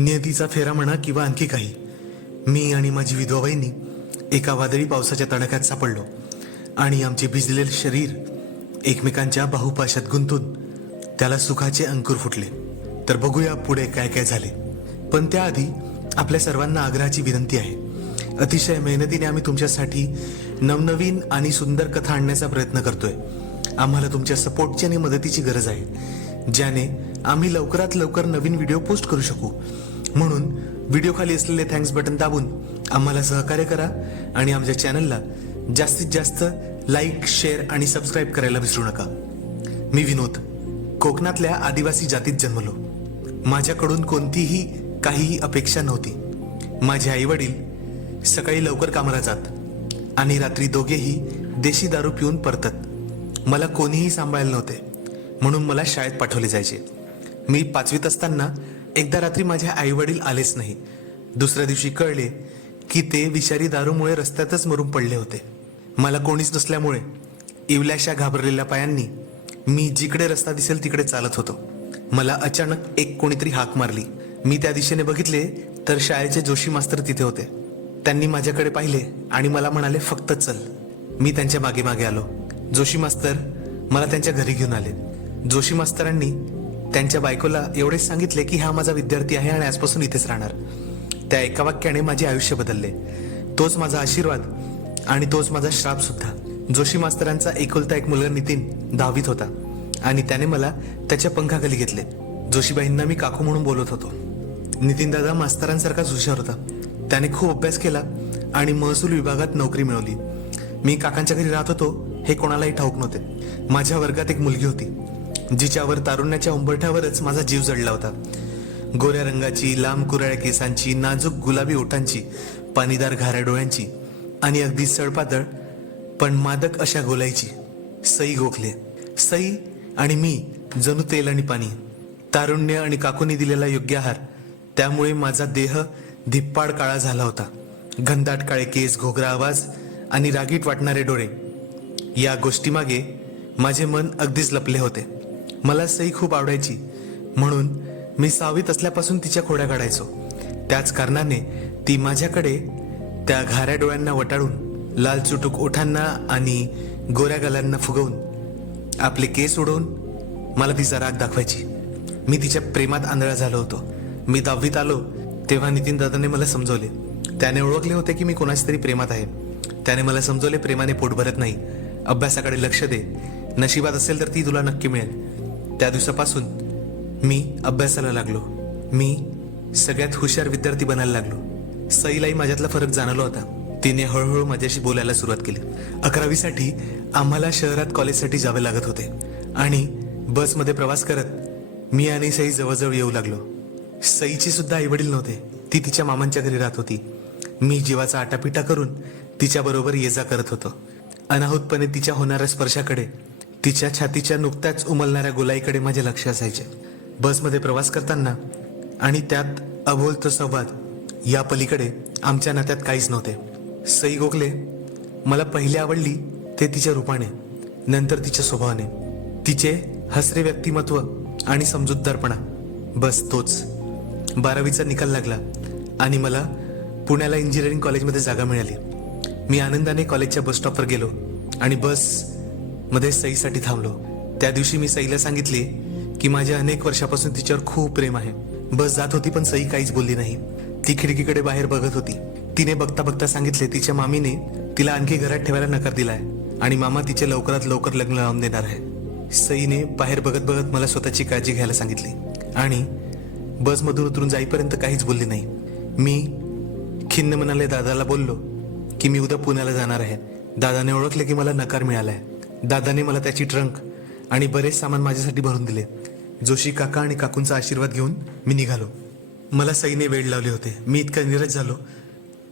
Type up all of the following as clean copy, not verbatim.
नियतीचा फेरा म्हणा किंवा आणखी काही, मी आणि माझी विधवा वहिनी एका वादळी पावसाच्या तडाख्यात सापडलो आणि आमचे भिजलेले शरीर एकमेकांच्या बाहुपाशात गुंतून त्याला सुखाचे अंकुर फुटले. तर बघूया पुढे काय काय झाले. पण त्याआधी आपल्या सर्वांना आग्रहाची विनंती आहे. अतिशय मेहनतीने आम्ही तुमच्यासाठी नवनवीन आणि सुंदर कथा आणण्याचा प्रयत्न करतोय. आम्हाला तुमच्या सपोर्टची आणि मदतीची गरज आहे, ज्याने आम्ही लवकरात लवकर नवीन व्हिडिओ पोस्ट करू शकू. म्हणून व्हिडिओ खाली असलेले थँक्स बटन दाबून आम्हाला सहकार्य करा आणि आमच्या चॅनलला जास्तीत जास्त लाईक, शेअर आणि सबस्क्राईब करायला विसरू नका. मी विनोद, कोकणातल्या आदिवासी जातीत जन्मलो. माझ्याकडून कोणतीही काहीही अपेक्षा नव्हती. माझे आई वडील सकाळी लवकर कामाला जात आणि रात्री दोघेही देशी दारू पिऊन परतत. मला कोणीही सांभाळले नव्हते, म्हणून मला शाळेत पाठवले जायचे. मी 5वीत असताना एकदा रात्री माझे आई वडील आलेच नाही. दुसऱ्या दिवशी कळले की ते विषारी दारूमुळे रस्त्यातच मरून पडले होते. मला कोणीच नसल्यामुळे इवल्याशा घाबरलेल्या पायांनी मी जिकडे रस्ता दिसेल तिकडे चालत होतो. मला अचानक एक कोणीतरी हाक मारली. मी त्या दिशेने बघितले तर शाळेचे जोशी मास्तर तिथे होते. त्यांनी माझ्याकडे पाहिले आणि मला म्हणाले, फक्त चल. मी त्यांच्या मागे मागे आलो. जोशी मास्तर मला त्यांच्या घरी घेऊन आले. जोशी मास्तरांनी त्यांच्या बायकोला एवढेच सांगितले की हा माझा विद्यार्थी आहे आणि आजपासून इथेच राहणार. त्या एका वाक्याने माझे आयुष्य बदलले. तोच माझा आशीर्वाद आणि तोच माझा श्राप सुद्धा. जोशी मास्तरांचा एकुलता एक मुलगा नितीन 10वीत होता आणि त्याने मला त्याच्या पंखाखाली घेतले. जोशीबाईंना मी काकू म्हणून बोलत होतो. नितीन दादा मास्तरांसारखाच हुशार होता. त्याने खूप अभ्यास केला आणि महसूल विभागात नोकरी मिळवली. मी काकांच्या घरी राहत होतो हे कोणालाही ठाऊक नव्हते. माझ्या वर्गात एक मुलगी होती जिच्यावर तारुण्याच्या उंबरठ्यावरच माझा जीव जडला होता. गोऱ्या रंगाची, लांब कुरळ्या केसांची, नाजूक गुलाबी ओठांची, पाणीदार घाऱ्या डोळ्यांची आणि अगदी सळपातळ पण मादक अशा गोलाईची सई गोखले. सई आणि मी जणू तेल आणि पाणी. तारुण्य आणि काकूनी दिलेला योग्य आहार, त्यामुळे माझा देह धिप्पाड काळा झाला होता. घनदाट काळे केस, घोगरा आवाज आणि रागीट वाटणारे डोळे, या गोष्टीमागे माझे मन अगदीच लपले होते. मला सई खूप आवडायची, म्हणून मी 6वीत असल्यापासून तिच्या खोड्या काढायचो. त्याच कारणाने ती माझ्याकडे त्या घाऱ्या डोळ्यांना वटाळून, लाल चुटूक ओठांना आणि गोऱ्या गालांना फुगवून, आपले केस उडवून मला तिचा राग दाखवायची. मी तिच्या प्रेमात आंधळा झालो होतो. मी 10वीत आलो तेव्हा नितीन दादाने मला समजवले. त्याने ओळखले होते की मी कोणाच्या तरी प्रेमात आहे. त्याने मला समजवले, प्रेमाने पोट भरत नाही, अभ्यासाकडे लक्ष दे, नशिबात असेल तर ती तुला नक्की मिळेल. त्या दिवसापासून मी अभ्यासाला लागलो. मी सगळ्यात हुशार विद्यार्थी बनायला लागलो. सईलाही माझ्यातला फरक जाणवला होता. तिने हळूहळू माझ्याशी बोलायला सुरुवात केली. 11वीसाठी आम्हाला शहरात कॉलेजसाठी जावे लागत होते आणि बसमध्ये प्रवास करत मी आणि सई जवळजवळ येऊ लागलो. सईची सुद्धा आईवडील नव्हते. ती तिच्या मामांच्या घरी राहत होती. मी जीवाचा आटापिटा करून तिच्याबरोबर ये जा करत होतो. अनाहूतपणे तिच्या होणाऱ्या स्पर्शाकडे, तिच्या छातीच्या नुकत्याच उमलणाऱ्या गोलाईकडे माझे लक्ष असायचे. बसमध्ये प्रवास करताना आणि त्यात अबोल तो संवाद, या पलीकडे आमच्या नात्यात काहीच नव्हते. सई गोखले मला पहिले आवडली ते तिच्या रूपाने, नंतर तिच्या स्वभावाने, तिचे हसरे व्यक्तिमत्व आणि समजूतदारपणा. बस तोच. 12वीचा निकाल लागला आणि मला पुण्याला इंजिनिअरिंग कॉलेजमध्ये जागा मिळाली. मी आनंदाने कॉलेजच्या बस स्टॉपवर गेलो आणि बसमध्ये सईसाठी थांबलो. त्या दिवशी मी सईला सांगितले की माझ्या अनेक वर्षापासून तिच्यावर खूप प्रेम आहे. बस जात होती पण सई काहीच बोलली नाही. ती खिडकीकडे बाहेर बघत होती. तिने बघता बघता सांगितले तिच्या मामीने तिला आणखी घरात ठेवायला नकार दिलाय आणि मामा तिचे लवकरात लवकर लग्न लावून देणार आहे. सईने बाहेर बघत बघत मला स्वतःची काळजी घ्यायला सांगितली आणि बसमधून उतरून जाईपर्यंत काहीच बोलली नाही. मी खिन्न मनाले दादाला बोललो की मी उद्या पुण्याला जाणार आहे. दादाने ओळखले की मला नकार मिळालाय. दादाने मला त्याची ट्रंक आणि बरेच सामान माझ्यासाठी भरून दिले. जोशी काका आणि काकूंचा आशीर्वाद घेऊन मी निघालो. मला सईने वेळ लावले होते. मी इतका निराश झालो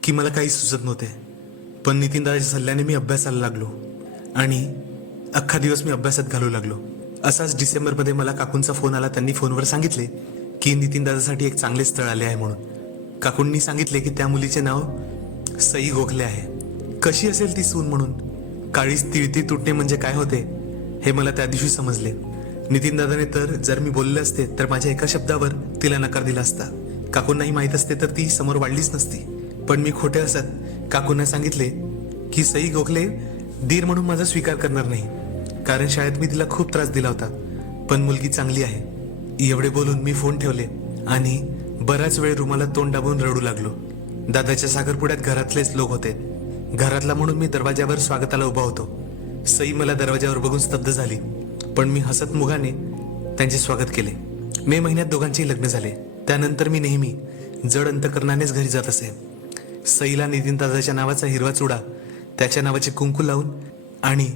की मला काही सुचत नव्हते. पण नितीन दादाच्या सल्ल्याने मी अभ्यासाला लागलो आणि अख्खा दिवस मी अभ्यासात घालू लागलो. असाच डिसेंबरमध्ये मला काकूंचा फोन आला. त्यांनी फोनवर सांगितले की नितीन दादासाठी एक चांगले स्थळ आले आहे म्हणून. काकूंनी सांगितले की त्या मुलीचे नाव सई गोखले आहे. कशी असेल ती सून म्हणून. काळीच तिळती तुटणे म्हणजे काय होते हे मला त्या दिवशी समजले. नितीन दादाने तर जर मी बोलले असते तर माझ्या एका शब्दावर तिला नकार दिला असता. काकूंनाही माहीत असते तर ती समोर वाढलीच नसती. पण मी खोटे हसत काकूंना सांगितले की सई गोखले दीर म्हणून माझा स्वीकार करणार नाही, कारण शाळेत मी तिला खूप त्रास दिला होता, पण मुलगी चांगली आहे. एवढे बोलून मी फोन ठेवले आणि बराच वेळ रुमाला तोंड दाबून रडू लागलो. दादाच्या साखरपुड्यात घरातलेच लोक होते. घरातला म्हणून मी दरवाजावर स्वागताला उभा होतो. सई मला दरवाजावर बघून स्तब्ध झाली, पण मी हसत मुगाने त्यांचे स्वागत केले. मे महिन्यात दोघांचेही लग्न झाले. त्यानंतर मी नेहमी जड अंतकरणानेच घरी जात असे. सईला नितीन दादाच्या नावाचा हिरवा चुडा, त्याच्या नावाचे कुंकू लावून आणि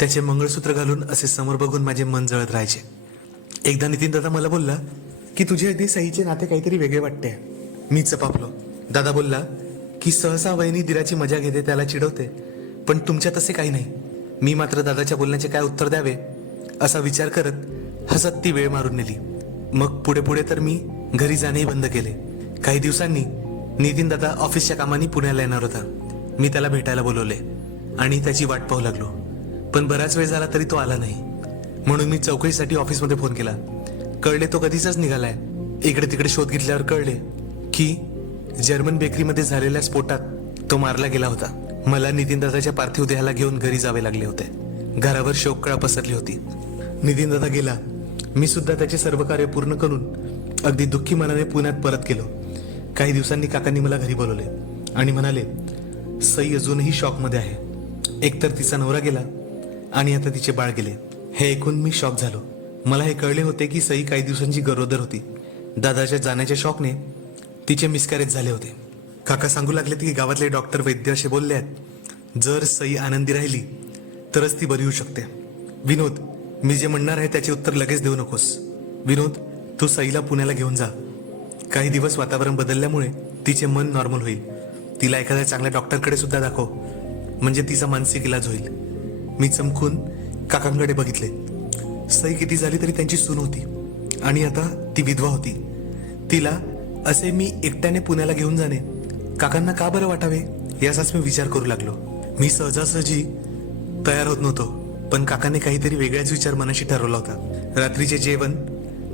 त्याचे मंगळसूत्र घालून असे समोर बघून माझे मन जळत राहायचे. एकदा नितीन दादा मला बोलला की तुझे अगदी सईचे नाते काहीतरी वेगळे वाटते. मी चपापलो. दादा बोलला की सहसा वहिनी दिराची मजा घेते, त्याला चिडवते, पण तुमच्यात असे काही नाही. मी मात्र दादाच्या बोलण्याचे काय उत्तर द्यावे असा विचार करत हसत ती वेळ मारून नेली. मग पुढे पुढे तर मी घरी जाणेही बंद केले. काही दिवसांनी नितीन दादा ऑफिसच्या कामाने पुण्याला येणार होता. मी त्याला भेटायला बोलवले आणि त्याची वाट पाहू लागलो, पण बराच वेळ झाला तरी तो आला नाही. म्हणून मी चौकशीसाठी ऑफिसमध्ये फोन केला. कळले तो कधीचाच निघालाय. इकडे तिकडे शोध घेतल्यावर कळले की जर्मन बेकरीमध्ये झालेल्या स्फोटात तो मारला गेला होता. मला नितीन दादाच्या पार्थिव देहाला घेऊन घरी जावे लागले होते. घरावर शोककळा पसरली होती. नितीन दादा गेला. मी सुद्धा त्याचे सर्व कार्य पूर्ण करून अगदी दुःखी मनाने पुण्यात परत गेलो. काही दिवसांनी काकांनी मला घरी बोलवले आणि म्हणाले सई अजूनही शॉकमध्ये आहे. एकतर तिचा नवरा गेला आणि आता तिचे बाळ गेले. हे ऐकून मी शॉक झालो. मला हे कळले होते की सई काही दिवसांची गरोदर होती. दादाच्या जाण्याच्या शॉकने तिचे मिसकॅरेज झाले होते. काका सांगू लागले की गावातले डॉक्टर वैद्य असे बोलले आहेत, जर सई आनंदी राहिली तरच ती बरी होऊ शकते. विनोद, मी जे म्हणणार आहे त्याचे उत्तर लगेच देऊ नकोस. विनोद, तू सईला पुण्याला घेऊन जा. काही दिवस वातावरण बदलल्यामुळे तिचे मन नॉर्मल होईल. तिला एखाद्या चांगल्या डॉक्टरकडे सुद्धा दाखव, म्हणजे तिचा मानसिक इलाज होईल. मी चमकून काकांकडे बघितले. सई किती झाली तरी त्यांची सून होती आणि आता ती विधवा होती. तिला असे मी एकट्याने पुण्याला घेऊन जाणे काकांना का बरं वाटावे याचाच मी विचार करू लागलो. मी सहजासहजी तयार होत नव्हतो, पण काकाने काहीतरी वेगळाच विचार मनाशी ठरवला होता. रात्रीचे जेवण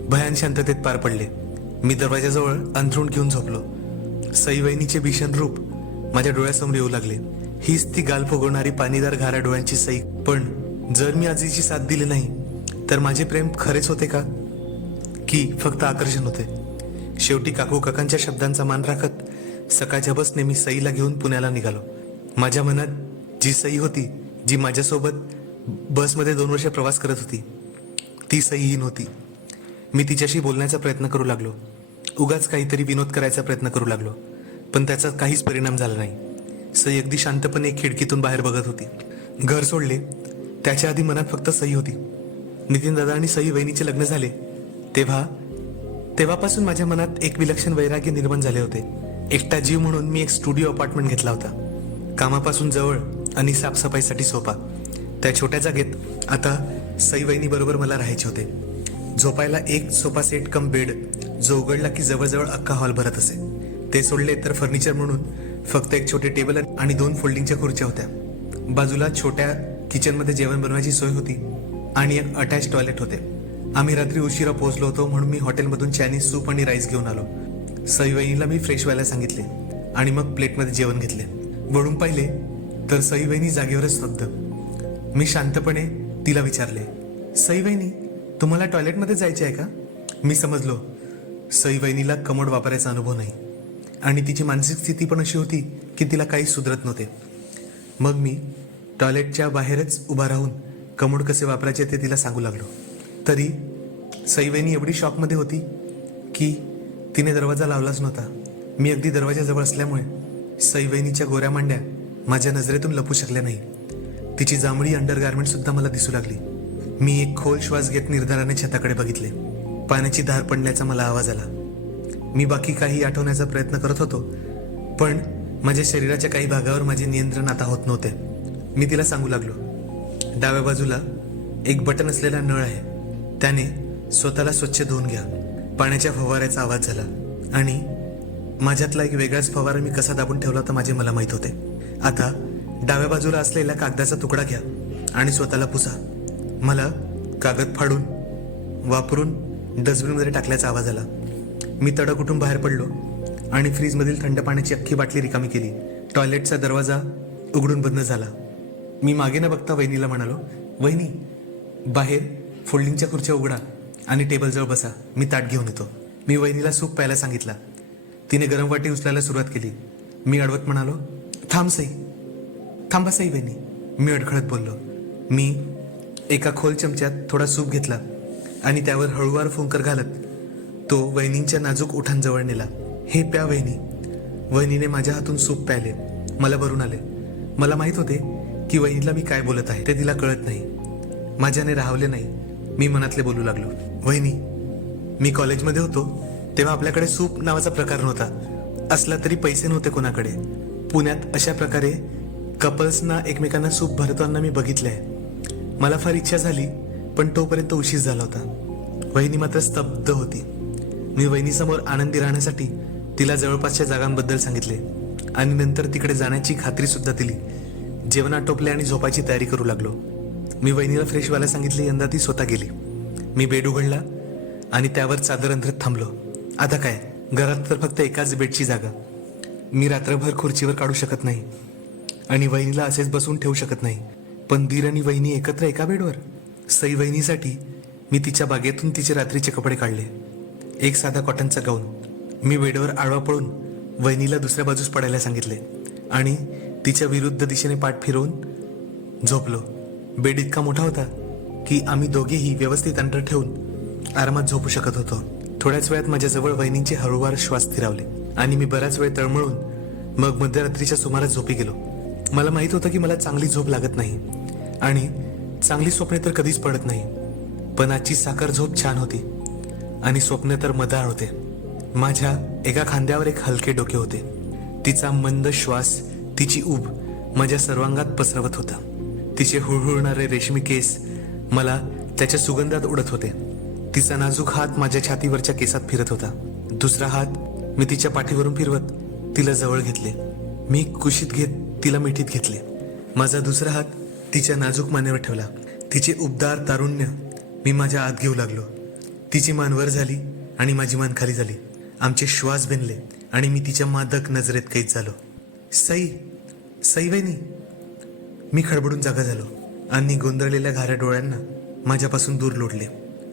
भयान शांततेत पार पडले. मी दरवाजाजवळ अंथरूण घेऊन झोपलो. सई वहिनीचे भीषण रूप माझ्या डोळ्यासमोर येऊ लागले. हीच ती गाल फुगवणारी पाणीदार घाऱ्या डोळ्यांची सई. पण जर मी आजीची साथ दिली नाही तर माझे प्रेम खरेच होते का, की फक्त आकर्षण होते? शेवटी काकू काकांच्या शब्दांचा मान राखत सकाळच्या बसने मी सईला घेऊन पुण्याला निघालो. माझ्या मनात जी सई होती, जी माझ्यासोबत बसमध्ये 2 वर्ष प्रवास करत होती, ती सईही नव्हती. मी तिच्याशी बोलण्याचा प्रयत्न करू लागलो. उगाच काहीतरी विनोद करायचा प्रयत्न करू लागलो, पण त्याचा काहीच परिणाम झाला नाही. सई अगदी शांतपणे खिडकीतून बाहेर बघत होती. घर सोडले त्याच्या आधी मनात फक्त सई होती. नितीन दादा आणि सई वहिनीचे लग्न झाले तेव्हापासून माझ्या मनात एक विलक्षण वैराग्य निर्माण झाले होते. एकटा जीव म्हणून मी एक स्टुडिओ अपार्टमेंट घेतला होता. कामापासून जवळ आणि साफसफाईसाठी सोपा. त्या छोट्या जागेत आता सई वहिनी बरोबर मला राहायचे होते. झोपायला एक सोफा सेट कम बेड जो उघडला की जवळजवळ अख्खा हॉल भरत असे. ते सोडले तर फर्निचर म्हणून फक्त एक छोटे टेबल आणि 2 फोल्डिंगच्या खुर्च्या होत्या. बाजूला छोट्या किचनमध्ये जेवण बनवायची सोय होती आणि एक अटॅच टॉयलेट होते. आम्ही रात्री उशिरा पोहोचलो होतो म्हणून मी हॉटेलमधून चायनीज सूप आणि राईस घेऊन आलो. सई वहिनीला मी फ्रेश व्हायला सांगितले आणि मग प्लेटमध्ये जेवण घेतले. वळून पाहिले तर सई वहिनी जागेवरच स्तब्ध. मी शांतपणे तिला विचारले, सई वहिनी, तुम्हाला टॉयलेटमध्ये जायचे आहे का? मी समजलो सई वहिनीला कमोड वापरायचा अनुभव नाही आणि तिची मानसिक स्थिती पण अशी होती की तिला काही सुधरत नव्हते. मग मी टॉयलेटच्या बाहेरच उभा राहून कमोड कसे वापरायचे ते तिला सांगू लागलो. तरी सई वहिनी एवढी शॉकमध्ये होती की तिने दरवाजा लावलाच नव्हता. मी अगदी दरवाजाजवळ असल्यामुळे सई वहिनीच्या गोऱ्या मांड्या माझ्या नजरेतून लपू शकल्या नाही. तिची जांभळी अंडरगार्मेंट सुद्धा मला दिसू लागली. मी एक खोल श्वास घेत निर्धाराने छताकडे बघितले. पाण्याची धार पडण्याचा मला आवाज आला. मी बाकी काही आठवण्याचा प्रयत्न करत होतो, पण माझ्या शरीराच्या काही भागावर माझे नियंत्रण आता होत नव्हते. मी तिला सांगू लागलो, डाव्या बाजूला एक बटन असलेला नळ आहे, त्याने स्वतःला स्वच्छ धुवून घ्या. पाण्याच्या फवाऱ्याचा आवाज झाला आणि माझ्यातला एक वेगळाच फवारा मी कसा दाबून ठेवला होता माझे मला माहीत होते. आता डाव्या बाजूला असलेला कागदाचा तुकडा घ्या आणि स्वतःला पुसा. मला कागद फाडून वापरून डस्टबिनमध्ये टाकल्याचा आवाज आला. मी तडक उठून बाहेर पडलो आणि फ्रीजमधील थंड पाण्याची अख्खी बाटली रिकामी केली. टॉयलेटचा दरवाजा उघडून बंद झाला. मी मागे न बघता वहिनीला म्हणालो, वहिनी, बाहेर फोल्डिंगच्या खुर्च्या उघडा आणि टेबलजवळ बसा, मी ताट घेऊन येतो. मी वहिनीला सूप प्यायला सांगितला. तिने गरम वाटी उचलायला सुरुवात केली. मी अडवत म्हणालो, थांबा सई वहिनी, मी अडखळत बोललो. मी एका खोल चमच्यात थोडा सूप घेतला आणि त्यावर हळूवार फुंकर घालत तो वहिनींच्या नाजूक ओठांजवळ नेला. हे प्या वहिनी. वहिनीने माझ्या हातून सूप प्यायले. मला भरून आले. मला माहित होते की वहिनीला मी काय बोलत आहे ते तिला कळत नाही. माझ्याने राहवले नाही. मी मनातले बोलू लागलो, वहिनी, मी कॉलेजमध्ये होतो तेव्हा आपल्याकडे सूप नावाचा प्रकार नव्हता. असला तरी पैसे नव्हते कोणाकडे. पुण्यात अशा प्रकारे कपल्सना एकमेकांना सूप भरताना मी बघितले आहे. मला फार इच्छा झाली, पण तोपर्यंत उशीर झाला होता. वहिनी मात्र स्तब्ध होती. मी वहिनीसमोर आनंदी राहण्यासाठी तिला जवळपासच्या जागांबद्दल सांगितले आणि नंतर तिकडे जाण्याची खात्री सुद्धा दिली. जेवण आटोपले आणि झोपायची तयारी करू लागलो. मी वहिनीला फ्रेश व्हायला सांगितले. यंदा ती स्वतः गेली. मी बेड उघडला आणि त्यावर चादर अंथरत थांबलो. आता काय, घरात तर फक्त एकाच बेडची जागा. मी रात्रभर खुर्चीवर काढू शकत नाही आणि वहिनीला असेच बसून ठेवू शकत नाही. पण दीर आणि वहिनी एकत्र एका बेडवर. सई वहिनीसाठी मी तिच्या बागेतून तिचे रात्रीचे कपडे काढले. एक साधा कॉटनचा गाऊन. मी बेडवर आडवा पळून वहिनीला दुसऱ्या बाजूस पडायला सांगितले आणि तिच्या विरुद्ध दिशेने पाठ फिरवून झोपलो. बेड इतका मोठा होता की आम्ही दोघेही व्यवस्थित अंतर ठेवून आरामात झोपू शकत होतो. थोड्याच वेळात माझ्याजवळ वहिनींचे हळूवार श्वास स्थिरावले आणि मी बराच वेळ तळमळून मग मध्यरात्रीच्या सुमारास झोपी गेलो. मला माहित होतं की मला चांगली झोप लागत नाही आणि चांगली स्वप्ने तर कधीच पडत नाही. पण आजची साखर झोप छान होती आणि स्वप्ने तर मधाळ होते. माझ्या एका खांद्यावर एक हलके डोके होते. तिचा मंद श्वास, तिची ऊब माझ्या सर्वांगात पसरवत होता. तिचे हुळहुळणारे रेशमी केस मला त्याच्या सुगंधात उडत होते. तिचा नाजूक हात माझ्या छातीवरच्या केसात फिरत होता. दुसरा हात मी तिच्या पाठीवरून फिरवत तिला जवळ घेतले. मी कुशीत घेत तिला मिठीत घेतले. माझा दुसरा हात तिच्या नाजूक मानेवर ठेवला. तिचे उबदार तारुण्य मी माझ्या आत घेऊ लागलो. तिची मान वर झाली आणि माझी मान खाली झाली. आमचे श्वास भिनले आणि मी तिच्या मादक नजरेत कैद झालो. सई वहिनी, मी खडबडून जागा झालो आणि गोंधळलेल्या घाऱ्या डोळ्यांना माझ्यापासून दूर लोटले.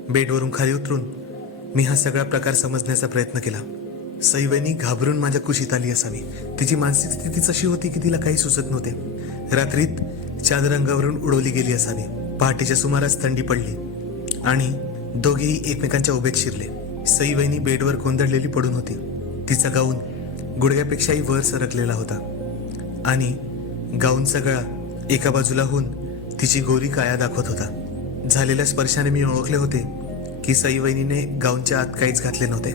बेडवरून खाली उतरून मी हा सगळा प्रकार समजण्याचा प्रयत्न केला. सई वहिनी घाबरून माझ्या कुशीत आली असावी. तिची मानसिक स्थितीच अशी होती की तिला काही सुचत नव्हते. रात्रीत चादर अंगावरून उडवली गेली असावी. पहाटेच्या सुमारास थंडी पडली आणि दोघेही एकमेकांच्या उभेत शिरले. सई वहिनी बेडवर गोंधळलेली पडून होती. तिचा गाऊन गुडघ्यापेक्षाही वर सरकलेला होता आणि गाऊनचा गळा एका बाजूला होऊन तिची गोरी काया दाखवत होता. झालेल्या स्पर्शाने मी ओळखले होते की सई वहिनीने गाऊनच्या आत काहीच घातले नव्हते.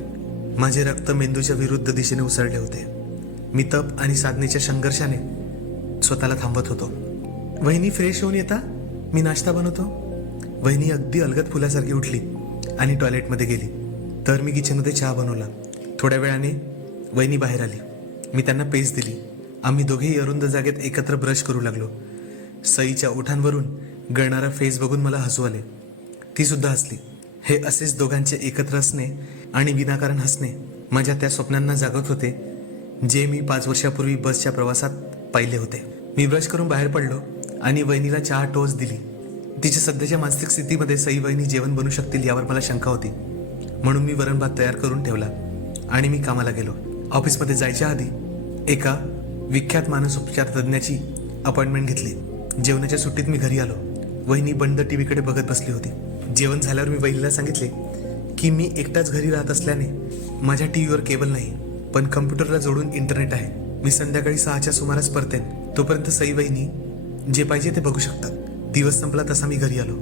माझे रक्त मेंदूच्या विरुद्ध दिशेने उसळले होते. मी तप आणि साधनेच्या संघर्षाने स्वतःला थांबवत होतो. वहिनी, फ्रेश होऊन येता, मी नाश्ता बनवतो. वहिनी अगदी अलगद फुलासारखी उठली आणि टॉयलेटमध्ये गेली. तर मी किचनमध्ये चहा बनवला. थोड्या वेळाने वहिनी बाहेर आली. मी त्यांना पेज दिली. आम्ही दोघेही अरुंद जागेत एकत्र ब्रश करू लागलो. सईच्या ओठांवरून गळणारा फेस बघून मला हसू आले. ती सुद्धा हसली. हे असेच दोघांचे एकत्र असणे आणि विनाकारण हसणे माझ्या त्या स्वप्नांना जागवत होते जे मी 5 वर्षापूर्वी बसच्या प्रवासात पाहिले होते. मी ब्रश करून बाहेर पडलो आणि वहिनीला चहा टोच दिली. तिच्या सध्याच्या मानसिक स्थितीमध्ये सई वहिनी जेवण बनवू शकतील यावर मला शंका होती. म्हणून मी वरण भात तयार करून ठेवला आणि मी कामाला गेलो. ऑफिसमध्ये जायच्या आधी एका विख्यात मानसोपचार तज्ज्ञाची अपॉइंटमेंट घेतली. जेवणाच्या सुट्टीत मी घरी आलो. वहिनी बंद टीव्हीकडे बघत बसली होती. जेवण झाल्यावर मी वहिनीला सांगितले की मी एकटाच घरी राहत असल्याने माझ्या टीव्हीवर केबल नाही, पण कम्प्युटरला जोडून इंटरनेट आहे. मी संध्याकाळी 6च्या सुमारास परतेन. तोपर्यंत सई वहिनी जे पाहिजे ते बघू शकतात. दिवस संपला तसा मी घरी आलो.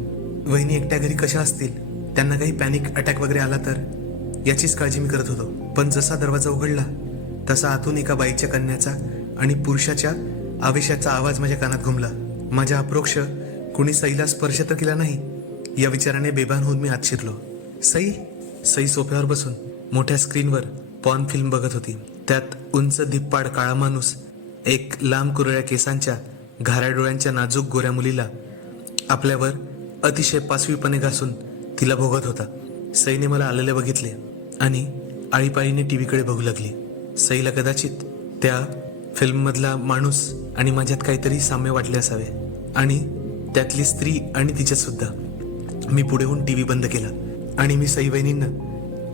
वहिनी एकट्या घरी कशा असतील, त्यांना काही पॅनिक अटॅक वगैरे आला तर, याचीच काळजी मी करत होतो. पण जसा दरवाजा उघडला तसा आतून एका बाईच्या कन्याचा आणि पुरुषाच्या आवेशाचा आवाज माझ्या कानात घुमला. माझ्या अप्रोक्ष कुणी सईला स्पर्श तर केला नाही या विचाराने बेभान होऊन मी आत शिरलो. सई सोफ्यावर बसून मोठ्या स्क्रीनवर पॉर्न फिल्म बघत होती. त्यात उंच धिप्पाड काळा माणूस एक लांब कुरळ्या केसांच्या घाऱ्या डोळ्यांच्या नाजूक गोऱ्या मुलीला आपल्यावर अतिशय पासवीपणे घासून तिला भोगत होता. सईने मला आलेले बघितले आणि आळीपाळीने टीव्हीकडे बघू लागली. सईला कदाचित त्या फिल्ममधला माणूस आणि माझ्यात काहीतरी साम्य वाटले असावे, आणि त्यातली स्त्री आणि तिच्यात सुद्धा. मी पुढे होऊन टीव्ही बंद केला आणि मी सई वहिनींना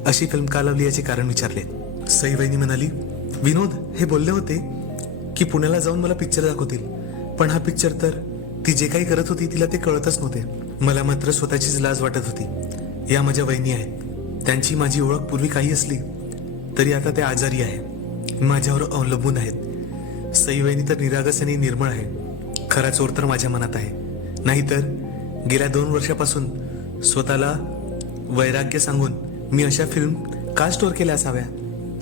अशी फिल्म का लावली याचे कारण विचारले. सई वहिनी म्हणाली, विनोद हे बोलले होते की पुण्याला जाऊन मला पिक्चर दाखवतील, पण हा पिक्चर तर ती जे काही करत होती तिला ते कळतच नव्हते. मला मात्र स्वतःचीच लाज वाटत होती. या माझ्या वहिनी आहेत, त्यांची माझी ओळख पूर्वी काही असली तरी आता त्या आजारी आहे, माझ्यावर अवलंबून आहेत. सई वहिनी तर निरागस आणि निर्मळ आहे. खरा चोर तर माझ्या मनात आहे. नाहीतर गेल्या 2 वर्षापासून स्वतःला वैराग्य सांगून मी अशा फिल्म का स्टोर केल्या असाव्या.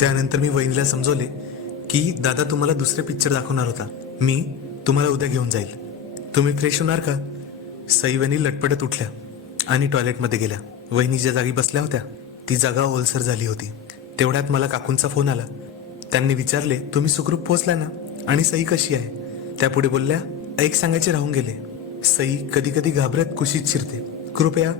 त्यानंतर मी वहिनीला समजवले की दादा तुम्हाला दुसरे पिक्चर दाखवणार होता, मी तुम्हाला उद्या घेऊन जाईल, तुम्ही फ्रेश होणार का. सई वहिनी लटपटत उठल्या आणि टॉयलेटमध्ये गेल्या. वहिनी ज्या जागी बसल्या होत्या ती जागा ओलसर झाली होती. तेवढ्यात मला काकूंचा फोन आला. त्यांनी विचारले, तुम्ही सुखरूप पोहोचला ना, आणि सई कशी आहे. त्या पुढे बोलल्या, ऐक सांगायचे राहून गेले. सई कधी कधी घाबरत कुशीत शिरते, कृपया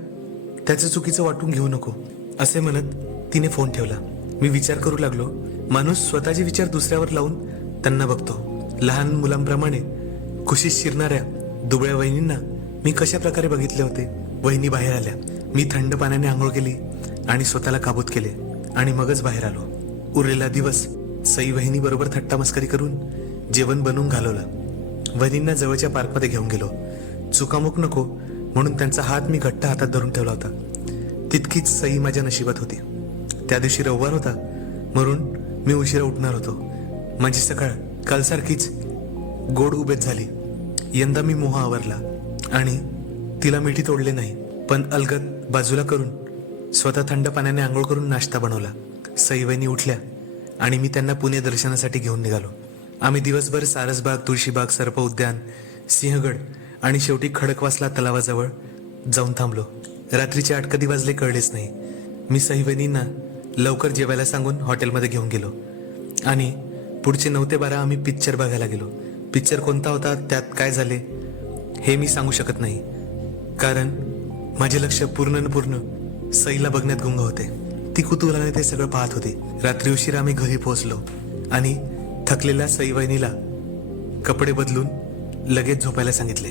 त्याचं चुकीचं वाटून घेऊ नको असे म्हणत तिने फोन ठेवला. मी विचार करू लागलो, माणूस स्वतःचे विचार दुसऱ्यावर लावून त्यांना बघतो. लहान मुलांप्रमाणे कुशीत शिरणाऱ्या दुबळ्या वहिनींना मी कशा प्रकारे बघितले होते. वहिनी बाहेर आल्या. मी थंड पाण्याने आंघोळ केली आणि स्वतःला काबूत केले आणि मगच बाहेर आलो. उरलेला दिवस सई वहिनी बरोबर थट्टा मस्करी करून जेवण बनवून घालवलं. वहिनींना जवळच्या पार्कमध्ये घेऊन गेलो. चुकामुक नको म्हणून त्यांचा हात मी घट्ट हातात धरून ठेवला होता. तितकीच सई माझ्या नशिबात होती. त्या दिवशी रविवार होता म्हणून मी उशिरा उठणार होतो. माझी सकाळ कालसारखीच गोड उबेत झाली. यंदा मी मोह आवरला आणि तिला मिठी तोडले नाही, पण अलगद बाजूला करून स्वतः थंड पाण्याने आंघोळ करून नाश्ता बनवला. सई वहिनी उठल्या आणि मी त्यांना पुणे दर्शनासाठी घेऊन निघालो. आम्ही दिवसभर सारसबाग, तुळशीबाग, सर्प उद्यान, सिंहगड आणि शेवटी खडकवासला तलावाजवळ जाऊन थांबलो. रात्रीचे 8 कधी वाजले कळलेच नाही. मी सई वहिनींना लवकर जेवायला सांगून हॉटेलमध्ये घेऊन गेलो आणि पुढचे 9 ते 12 आम्ही पिक्चर बघायला गेलो. पिक्चर कोणता होता, त्यात काय झाले हे मी सांगू शकत नाही, कारण माझे लक्ष पूर्ण सईला बघण्यात गुंग होते. ती कुतूहलाने ते सगळं पाहत होती. रात्री उशिरा आम्ही घरी पोहोचलो आणि थकलेल्या सई वहिनीला कपडे बदलून लगेच झोपायला सांगितले.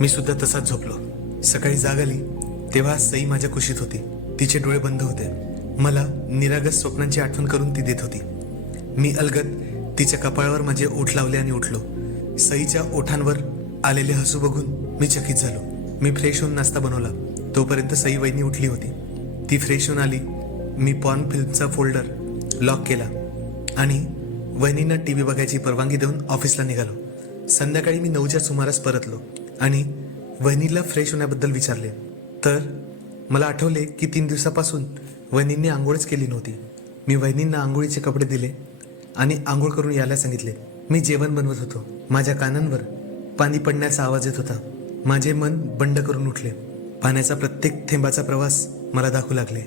मी सुद्धा तसाच झोपलो. सकाळी जाग आली तेव्हा सई माझ्या कुशीत होती. तिचे डोळे बंद होते. मला निरागस स्वप्नांची आठवण करून ती देत होती. मी अलगद तिच्या कपाळावर माझे ओठ लावले आणि उठलो. सईच्या ओठांवर आलेले हसू बघून मी चकित झालो. मी फ्रेश होऊन नाश्ता बनवला. तोपर्यंत सई वहिनी उठली होती. ती फ्रेश होऊन आली. मी पॉर्न फिल्मचा फोल्डर लॉक केला आणि वहिनींना टीव्ही बघायची परवानगी देऊन ऑफिसला निघालो. संध्याकाळी मी 9च्या सुमारास परतलो आणि वहिनीला फ्रेश होण्याबद्दल विचारले तर मला आठवले की 3 दिवसापासून वहिनींनी आंघोळच केली नव्हती. मी वहिनींना आंघोळीचे कपडे दिले आणि आंघोळ करून यायला सांगितले. मी जेवण बनवत होतो. माझ्या कानांवर पाणी पडण्याचा आवाज येत होता. माझे मन बंड करून उठले. पाण्याचा प्रत्येक थेंबाचा प्रवास मला दाखवू लागले.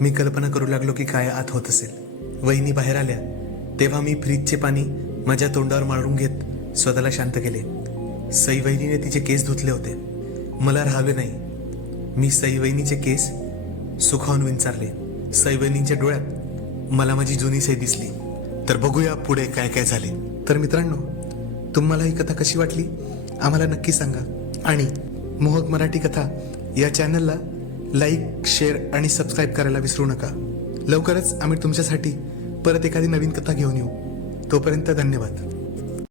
मी कल्पना करू लागलो की काय आत होत असेल. वहिनी बाहेर आल्या तेव्हा मी फ्रीजचे पाणी माझ्या तोंडावर मारून घेत स्वतःला शांत केले. सई वहिनीने तिचे केस धुतले होते. मला राहावे नाही. मी सई वहिनीचे केस सुखावून विंचारले. सई वहिनींच्या डोळ्यात मला माझी जुनी सई दिसली. तर बघूया पुढे काय काय झाले. तर मित्रांनो, तुम्हाला ही कथा कशी वाटली आम्हाला नक्की सांगा आणि मोहक मराठी कथा या चॅनलला लाईक, शेअर आणि सबस्क्राईब करायला विसरू नका. लवकरच आम्ही तुमच्यासाठी परत एखादी नवीन कथा घेऊन येऊ. तोपर्यंत धन्यवाद.